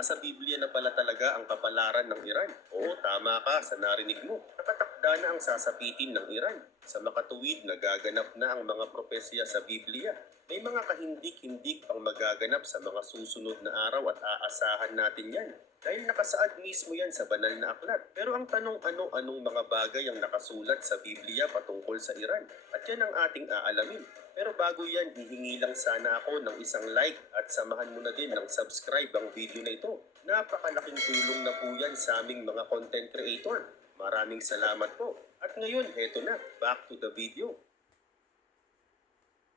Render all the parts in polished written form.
Nasa Biblia na pala talaga ang kapalaran ng Iran. Oo, tama ka sa narinig mo. Nakatakda na ang sasapitin ng Iran. Sa makatuwid, nagaganap na ang mga propesya sa Biblia. May mga kahindik-hindik pang magaganap sa mga susunod na araw at aasahan natin yan. Dahil nakasaad mismo yan sa banal na aklat. Pero ang tanong ano-anong mga bagay ang nakasulat sa Biblia patungkol sa Iran? At yan ang ating aalamin. Pero bago yan, hihingi lang sana ako ng isang like at samahan mo na din ng subscribe ang video na ito. Napakalaking tulong na po yan sa aming mga content creator. Maraming salamat po. At ngayon, heto na, back to the video.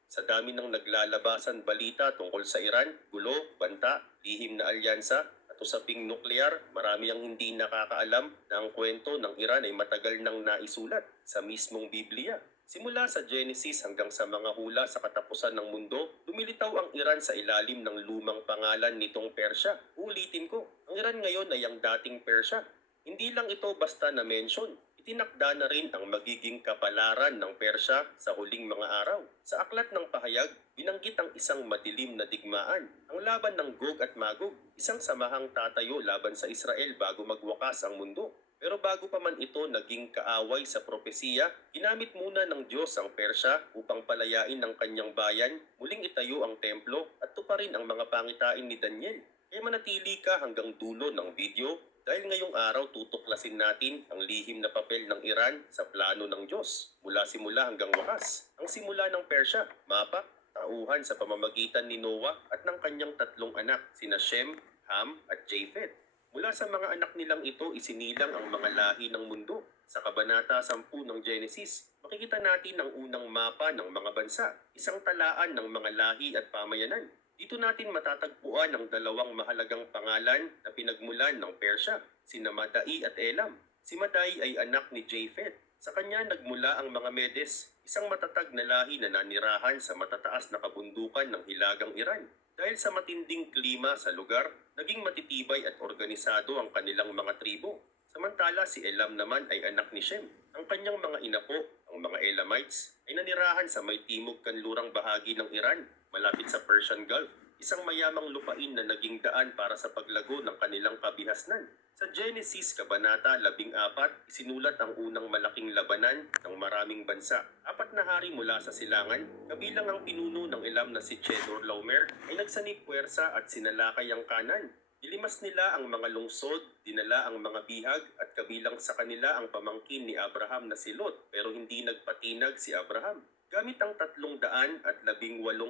Sa dami ng naglalabasan balita tungkol sa Iran, gulo, banta, lihim na alyansa, at usaping nuklear, marami ang hindi nakakaalam na ang kwento ng Iran ay matagal nang naisulat sa mismong Biblia. Simula sa Genesis hanggang sa mga hula sa katapusan ng mundo, lumilitaw ang Iran sa ilalim ng lumang pangalan nitong Persya. Ulitin ko, ang Iran ngayon ay ang dating Persya. Hindi lang ito basta na-mention. Itinakda na rin ang magiging kapalaran ng Persya sa huling mga araw. Sa aklat ng pahayag, binanggit ang isang madilim na digmaan, ang laban ng Gog at Magog, isang samahang tatayo laban sa Israel bago magwakas ang mundo. Pero bago pa man ito naging kaaway sa propesiya, ginamit muna ng Diyos ang Persya upang palayain ng kanyang bayan, muling itayo ang templo at tuparin ang mga pangitain ni Daniel. Kaya manatili ka hanggang dulo ng video dahil ngayong araw tutuklasin natin ang lihim na papel ng Iran sa plano ng Diyos. Mula simula hanggang wakas, ang simula ng Persya, mapa, tauhan sa pamamagitan ni Noah at ng kanyang tatlong anak, sina Shem, Ham at Japheth. Mula sa mga anak nilang ito isinilang ang mga lahi ng mundo. Sa Kabanata 10 ng Genesis, makikita natin ang unang mapa ng mga bansa, isang talaan ng mga lahi at pamayanan. Dito natin matatagpuan ang dalawang mahalagang pangalan na pinagmulan ng Persya, sina Madai at Elam. Si Madai ay anak ni Japheth. Sa kanya nagmula ang mga Medes, isang matatag na lahi na nanirahan sa matataas na kabundukan ng Hilagang Iran. Dahil sa matinding klima sa lugar, naging matitibay at organisado ang kanilang mga tribo. Samantala si Elam naman ay anak ni Shem. Ang kanyang mga inapo, ang mga Elamites, ay nanirahan sa may timog kanlurang bahagi ng Iran, malapit sa Persian Gulf, isang mayamang lupain na naging daan para sa paglago ng kanilang kabihasnan. Sa Genesis Kabanata 14, isinulat ang unang malaking labanan ng maraming bansa. 4 na hari mula sa silangan, kabilang ang pinuno ng Elam na si Chedorlaomer, ay nagsanip puwersa at sinalakay ang kanan. Nilimas nila ang mga lungsod, dinala ang mga bihag at kabilang sa kanila ang pamangkin ni Abraham na si Lot, pero hindi nagpatinag si Abraham. Gamit ang 318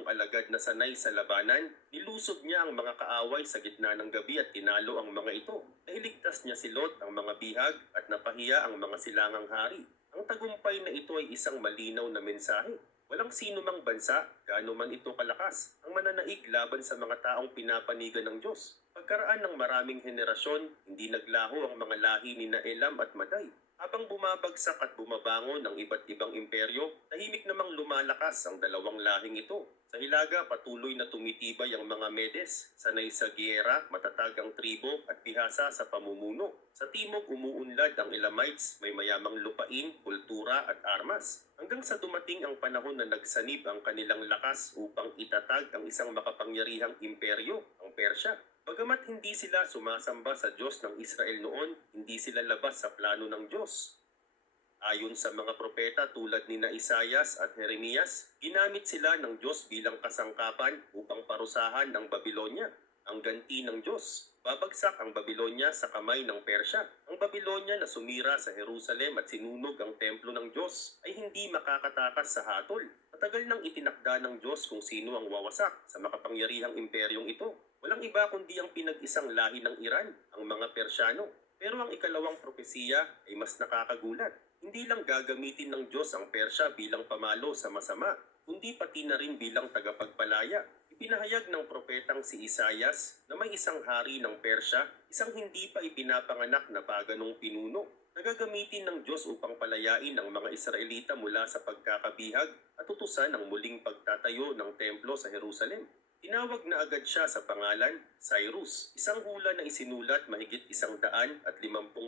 alagad na sanay sa labanan, nilusog niya ang mga kaaway sa gitna ng gabi at tinalo ang mga ito. Nailigtas niya si Lot, ang mga bihag at napahiya ang mga silangang hari. Ang tagumpay na ito ay isang malinaw na mensahe. Walang sino mang bansa, gaano man ito kalakas, ang mananaig laban sa mga taong pinapanigan ng Diyos. Pagkaraan ng maraming henerasyon, hindi naglaho ang mga lahi ni Elam at Madai. Habang bumabagsak at bumabangon ang iba't ibang imperyo, tahimik namang lumalakas ang dalawang lahing ito. Sa Hilaga, patuloy na tumitibay ang mga Medes, sanay sa giyera, matatag ang tribo at bihasa sa pamumuno. Sa timog, umuunlad ang Elamites, may mayamang lupain, kultura at armas. Hanggang sa dumating ang panahon na nagsanib ang kanilang lakas upang itatag ang isang makapangyarihang imperyo, ang Persya. Bagamat hindi sila sumasamba sa Diyos ng Israel noon, hindi sila labas sa plano ng Diyos. Ayon sa mga propeta tulad ni Isaias at Jeremias, ginamit sila ng Diyos bilang kasangkapan upang parusahan ang Babilonya, ang ganti ng Diyos. Babagsak ang Babilonya sa kamay ng Persya. Ang Babilonya na sumira sa Jerusalem at sinunog ang templo ng Diyos ay hindi makakatakas sa hatol. Matagal nang itinakda ng Diyos kung sino ang wawasak sa makapangyarihang imperyong ito. Walang iba kundi ang pinag-isang lahi ng Iran, ang mga Persyano. Pero ang ikalawang propesiya ay mas nakakagulat. Hindi lang gagamitin ng Diyos ang Persya bilang pamalo sa masama, kundi pati na rin bilang tagapagpalaya. Ipinahayag ng propetang si Isaias na may isang hari ng Persya, isang hindi pa ipinapanganak na paganong pinuno, na gagamitin ng Diyos upang palayain ang mga Israelita mula sa pagkakabihag at utusan ang muling pagtatayo ng templo sa Jerusalem. Tinawag na agad siya sa pangalan Cyrus, isang hula na isinulat mahigit 150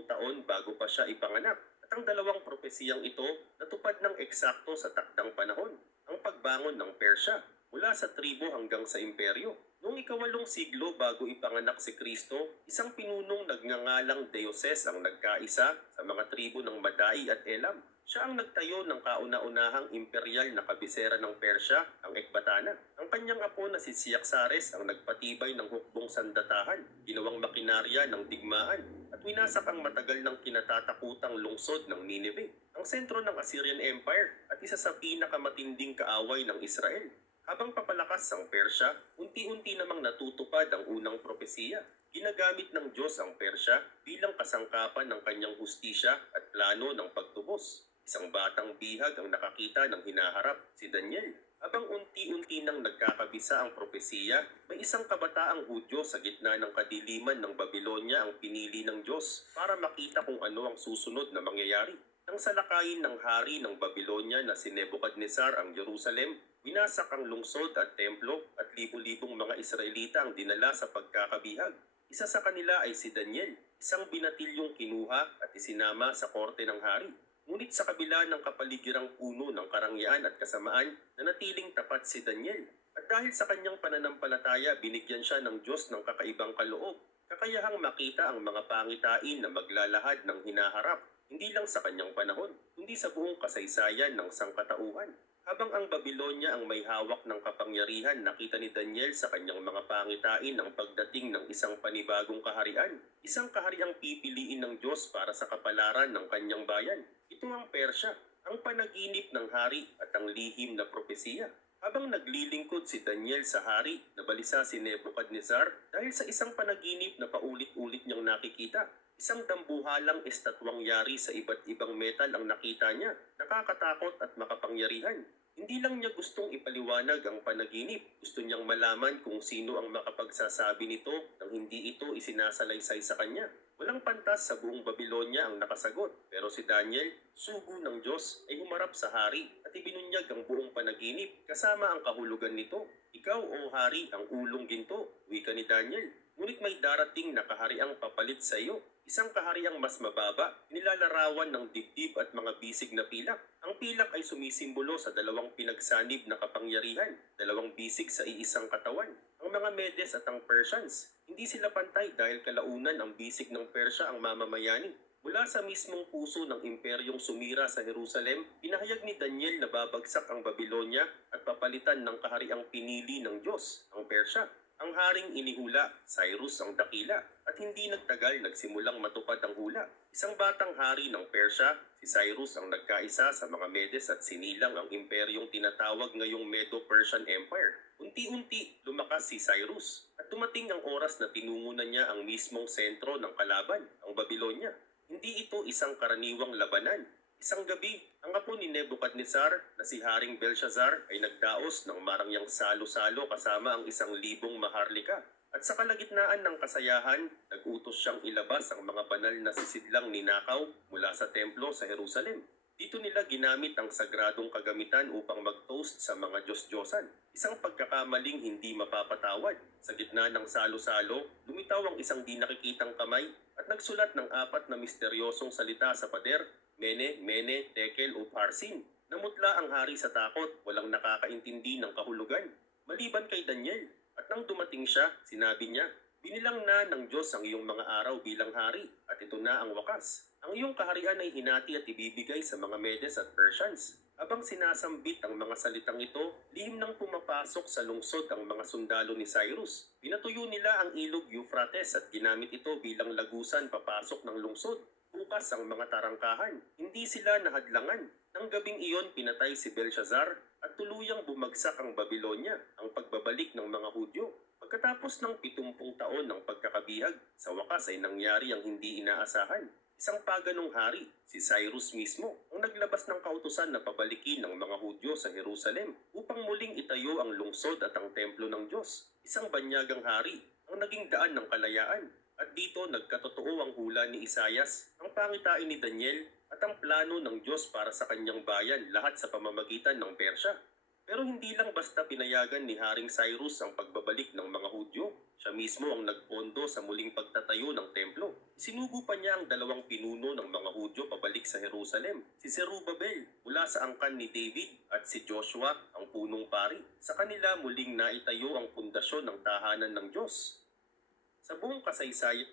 taon bago pa siya ipanganak. At ang dalawang propesiyang ito natupad ng eksakto sa takdang panahon, ang pagbangon ng Persya mula sa tribo hanggang sa imperyo. Noong ikawalong siglo bago ipanganak si Kristo, isang pinunong nagngangalang Deoses ang nagkaisa sa mga tribo ng Madai at Elam. Siya ang nagtayo ng kauna-unahang imperial na kabisera ng Persya, ang Ekbatana. Ang kanyang apo na si Siaksares ang nagpatibay ng hukbong sandatahan, ginawang makinarya ng digmaan, at winasak ang matagal ng kinatatakutang lungsod ng Nineveh, ang sentro ng Assyrian Empire at isa sa pinakamatinding kaaway ng Israel. Habang papalakas ang Persya, unti-unti namang natutupad ang unang propesiya. Ginagamit ng Diyos ang Persya bilang kasangkapan ng kanyang hustisya at plano ng pagtubos. Isang batang bihag ang nakakita ng hinaharap, si Daniel. Habang unti-unti nang nagkakabisa ang propesiya, may isang kabataang Hudyo sa gitna ng kadiliman ng Babylonia ang pinili ng Diyos para makita kung ano ang susunod na mangyayari. Nang salakayin ng hari ng Babylonia na si Nebuchadnezzar ang Jerusalem, winasak ang lungsod at templo at libu-libong mga Israelita ang dinala sa pagkakabihag. Isa sa kanila ay si Daniel, isang binatilyong kinuha at isinama sa korte ng hari. Ngunit sa kabila ng kapaligirang puno ng karangyaan at kasamaan, nanatiling tapat si Daniel. At dahil sa kanyang pananampalataya, binigyan siya ng Diyos ng kakaibang kaloob, kakayahang makita ang mga pangitain na maglalahad ng hinaharap, hindi lang sa kanyang panahon, kundi sa buong kasaysayan ng sangkatauhan. Habang ang Babylonia ang may hawak ng kapangyarihan, nakita ni Daniel sa kanyang mga pangitain ang pagdating ng isang panibagong kaharian, isang kahariang pipiliin ng Diyos para sa kapalaran ng kanyang bayan. Ito ang Persya, ang panaginip ng hari at ang lihim na propesiya. Habang naglilingkod si Daniel sa hari, nabalisa si Nebuchadnezzar dahil sa isang panaginip na paulit-ulit niyang nakikita. Isang dambuhalang estatwang yari sa iba't ibang metal ang nakita niya, nakakatakot at makapangyarihan. Hindi lang niya gustong ipaliwanag ang panaginip, gusto niyang malaman kung sino ang makapagsasabi nito nang hindi ito isinasalaysay sa kanya. Walang pantas sa buong Babylonia ang nakasagot, pero si Daniel, sugo ng Diyos, ay humarap sa hari at ibinunyag ang buong panaginip kasama ang kahulugan nito. Ikaw, o hari, ang ulong ginto, wika ni Daniel. Ngunit may darating na kahariang papalit sa iyo, isang kahariang mas mababa, nilalarawan ng dibdib at mga bisig na pilak. Ang pilak ay sumisimbolo sa dalawang pinagsanib na kapangyarihan, dalawang bisig sa iisang katawan. Ang mga Medes at ang Persians, hindi sila pantay dahil kalaunan ang bisig ng Persya ang mamamayani. Mula sa mismong puso ng imperyong sumira sa Jerusalem, pinahayag ni Daniel na babagsak ang Babylonia at papalitan ng kahariang pinili ng Diyos, ang Persya. Ang haring inihula, Cyrus ang dakila, at hindi nagtagal nagsimulang matupad ang hula. Isang batang hari ng Persya, si Cyrus ang nagkaisa sa mga Medes at sinilang ang imperyong tinatawag ngayong Medo-Persian Empire. Unti-unti lumakas si Cyrus at dumating ang oras na tinungunan niya ang mismong sentro ng kalaban, ang Babylonia. Hindi ito isang karaniwang labanan. Isang gabi, ang apo ni Nebuchadnezzar na si Haring Belshazzar ay nagdaos ng marangyang salo-salo kasama ang 1,000 maharlika. At sa kalagitnaan ng kasayahan, nag-utos siyang ilabas ang mga banal na sisidlang ninakaw mula sa templo sa Jerusalem. Dito nila ginamit ang sagradong kagamitan upang mag-toast sa mga Diyos-Diyosan. Isang pagkakamaling hindi mapapatawad. Sa gitna ng salo-salo, lumitaw ang isang di nakikitang kamay at nagsulat ng 4 na misteryosong salita sa pader: Mene, Mene, Tekel o Parsin. Namutla ang hari sa takot, walang nakakaintindi ng kahulugan, maliban kay Daniel. At nang dumating siya, sinabi niya, binilang na ng Diyos ang iyong mga araw bilang hari, at ito na ang wakas. Ang iyong kaharian ay hinati at ibibigay sa mga Medes at Persians. Habang sinasambit ang mga salitang ito, lihim nang pumapasok sa lungsod ang mga sundalo ni Cyrus. Pinatuyo nila ang ilog Euphrates at ginamit ito bilang lagusan papasok ng lungsod. Bukas ang mga tarangkahan, hindi sila nahadlangan. Nang gabing iyon, pinatay si Belshazzar at tuluyang bumagsak ang Babylonia, ang pagbabalik ng mga Hudyo. Pagkatapos ng 70 taon ng pagkakabihag, sa wakas ay nangyari ang hindi inaasahan. Isang paganong hari, si Cyrus mismo, ang naglabas ng kautusan na pabalikin ng mga Hudyo sa Jerusalem upang muling itayo ang lungsod at ang templo ng Diyos. Isang banyagang hari, ang naging daan ng kalayaan. At dito nagkatotoo ang hula ni Isaias, ang pangitain ni Daniel at ang plano ng Diyos para sa kanyang bayan, lahat sa pamamagitan ng Persya. Pero hindi lang basta pinayagan ni Haring Cyrus ang pagbabalik ng mga Hudyo. Siya mismo ang nagpondo sa muling pagtatayo ng templo. Isinugo pa niya ang dalawang pinuno ng mga Hudyo pabalik sa Jerusalem, si Zerubabel mula sa angkan ni David at si Joshua ang punong pari. Sa kanila muling naitayo ang pundasyon ng tahanan ng Diyos. Sa buong kasaysayan